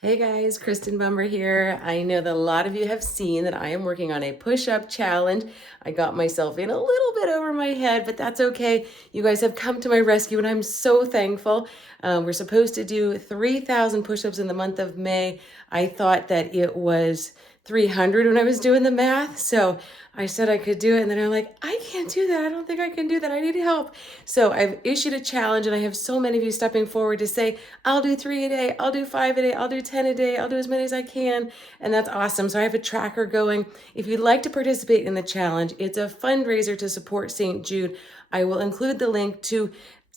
Hey guys, Kristen Bumber here. I know that a lot of you have seen that I am working on a push-up challenge. I got myself in a little bit over my head, but that's okay. You guys have come to my rescue and I'm so thankful. We're supposed to do 3,000 push-ups in the month of May. I thought that it was 300 when I was doing the math. So I said I could do it. And then I'm like, I can't do that. I don't think I can do that. I need help. So I've issued a challenge and I have so many of you stepping forward to say, I'll do 3 a day. I'll do 5 a day. I'll do 10 a day. I'll do as many as I can. And that's awesome. So I have a tracker going. If you'd like to participate in the challenge, it's a fundraiser to support St. Jude. I will include the link to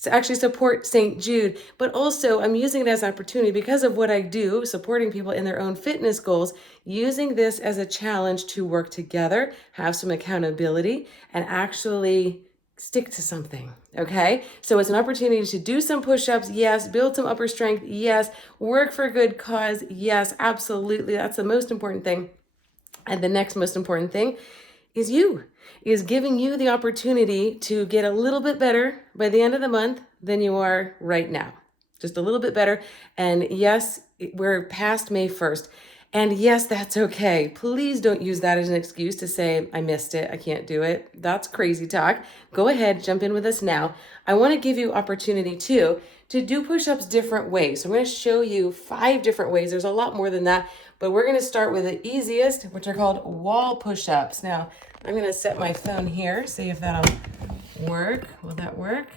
actually support St. Jude, but also I'm using it as an opportunity because of what I do, supporting people in their own fitness goals, using this as a challenge to work together, have some accountability, and actually stick to something. Okay. So it's an opportunity to do some push-ups. Yes. Build some upper strength. Yes. Work for a good cause. Yes, absolutely. That's the most important thing. And the next most important thing is giving you the opportunity to get a little bit better by the end of the month than you are right now. Just a little bit better. And yes, we're past May 1st. And yes, that's okay. Please don't use that as an excuse to say, I missed it, I can't do it. That's crazy talk. Go ahead, jump in with us now. I want to give you opportunity too to do push-ups different ways. So I'm going to show you 5 different ways. There's a lot more than that, but we're going to start with the easiest, which are called wall push-ups. Now, I'm going to set my phone here, see if that'll work. Will that work?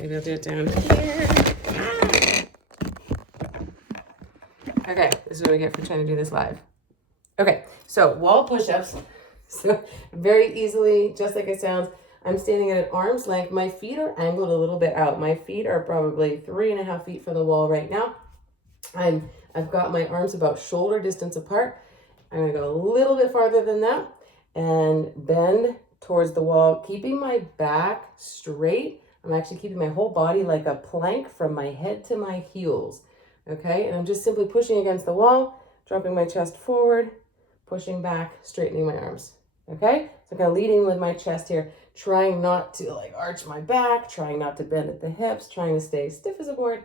Maybe I'll do it down here. Okay, this is what we get for trying to do this live. Okay, so wall push-ups. So very easily, just like it sounds, I'm standing at an arm's length. My feet are angled a little bit out. My feet are probably 3.5 feet from the wall right now. I've got my arms about shoulder distance apart. I'm gonna go a little bit farther than that and bend towards the wall, keeping my back straight. I'm actually keeping my whole body like a plank from my head to my heels. Okay, and I'm just simply pushing against the wall, dropping my chest forward, pushing back, straightening my arms. Okay, so kind of leading with my chest here, trying not to like arch my back, trying not to bend at the hips, trying to stay stiff as a board,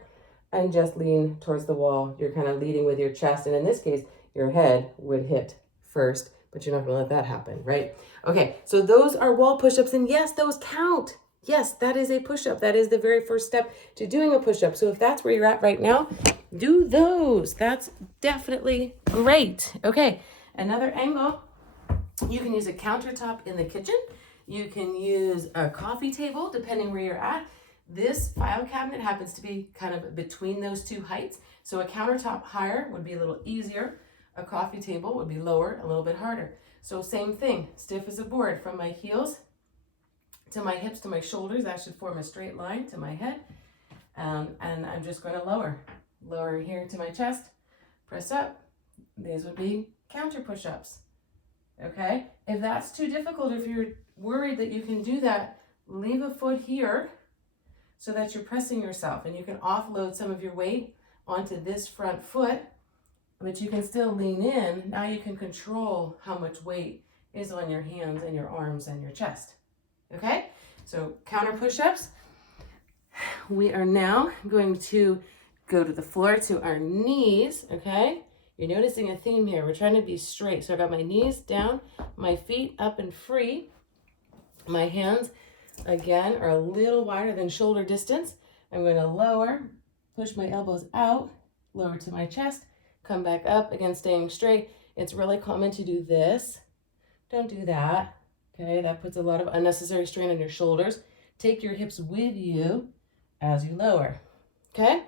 and just lean towards the wall. You're kind of leading with your chest, and in this case, your head would hit first, but you're not going to let that happen, right? Okay, so those are wall push-ups, and yes, those count. Yes, that is a push-up. That is the very first step to doing a push-up. So if that's where you're at right now, do those. That's definitely great. Okay, another angle. You can use a countertop in the kitchen. You can use a coffee table, depending where you're at. This file cabinet happens to be kind of between those two heights. So a countertop higher would be a little easier. A coffee table would be lower, a little bit harder. So same thing, stiff as a board from my heels to my hips to my shoulders. That should form a straight line to my head. And I'm just going to lower here to my chest, press up. These would be counter push-ups. Okay, if that's too difficult, if you're worried that you can do that, leave a foot here so that you're pressing yourself and you can offload some of your weight onto this front foot, but you can still lean in. Now you can control how much weight is on your hands and your arms and your chest. Okay, so counter push-ups. We are now going to go to the floor to our knees, okay? You're noticing a theme here. We're trying to be straight. So I got my knees down, my feet up and free. My hands, again, are a little wider than shoulder distance. I'm going to lower, push my elbows out, lower to my chest, come back up, again, staying straight. It's really common to do this. Don't do that, okay? That puts a lot of unnecessary strain on your shoulders. Take your hips with you as you lower, okay?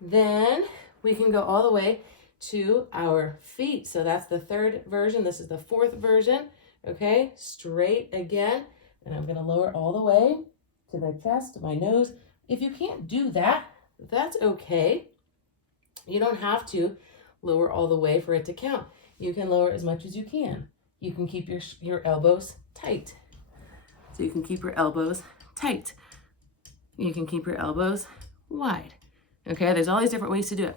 Then we can go all the way to our feet. So that's the third version. This is the fourth version. Okay, straight again. And I'm going to lower all the way to the chest, to my nose. If you can't do that, that's okay. You don't have to lower all the way for it to count. You can lower as much as you can. You can keep your elbows tight. So you can keep your elbows tight. You can keep your elbows wide. Okay, there's all these different ways to do it.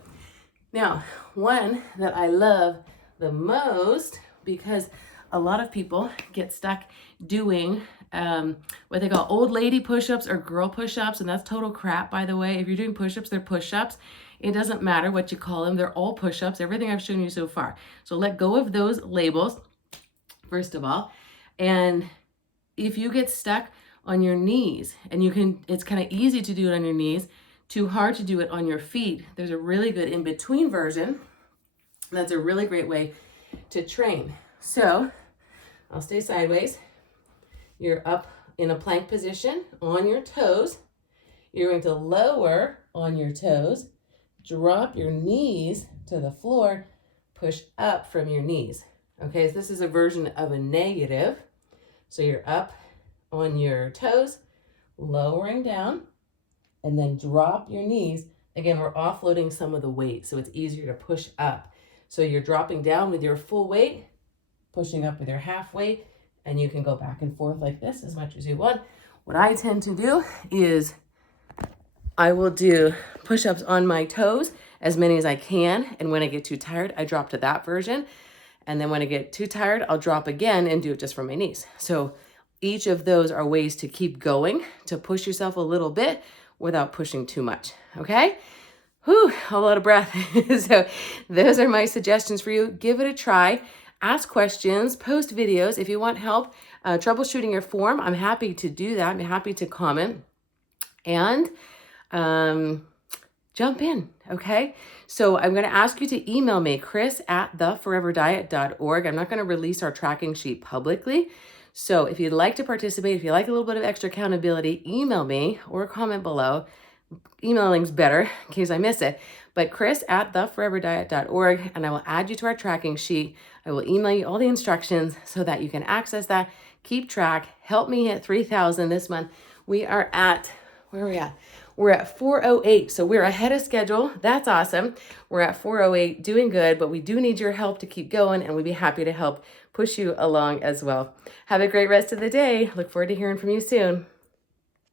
Now, one that I love the most, because a lot of people get stuck doing what they call old lady push-ups or girl push-ups, and that's total crap, by the way. If you're doing push-ups, they're push-ups. It doesn't matter what you call them. They're all push-ups, everything I've shown you so far. So let go of those labels, first of all. And if you get stuck on your knees, and it's kind of easy to do it on your knees, too hard to do it on your feet, there's a really good in-between version. That's a really great way to train. So I'll stay sideways. You're up in a plank position on your toes. You're going to lower on your toes, drop your knees to the floor, push up from your knees. Okay, so this is a version of a negative. So you're up on your toes, lowering down, and then drop your knees. Again, we're offloading some of the weight, so it's easier to push up. So you're dropping down with your full weight, pushing up with your half weight, and you can go back and forth like this as much as you want. What I tend to do is I will do push-ups on my toes, as many as I can, and when I get too tired, I drop to that version. And then when I get too tired, I'll drop again and do it just from my knees. So each of those are ways to keep going, to push yourself a little bit without pushing too much, okay? Whew, a lot of breath. So those are my suggestions for you. Give it a try. Ask questions, post videos. If you want help troubleshooting your form, I'm happy to do that. I'm happy to comment. And jump in, okay? So I'm going to ask you to email me, chris@theforeverdiet.org. I'm not going to release our tracking sheet publicly. So if you'd like to participate, if you like a little bit of extra accountability, email me or comment below. Emailing's better in case I miss it. But chris@theforeverdiet.org, and I will add you to our tracking sheet. I will email you all the instructions so that you can access that, keep track, help me hit 3,000 this month. We are at, where are we at? We're at 408, so we're ahead of schedule. That's awesome. We're at 408, doing good, but we do need your help to keep going, and we'd be happy to help push you along as well. Have a great rest of the day. Look forward to hearing from you soon.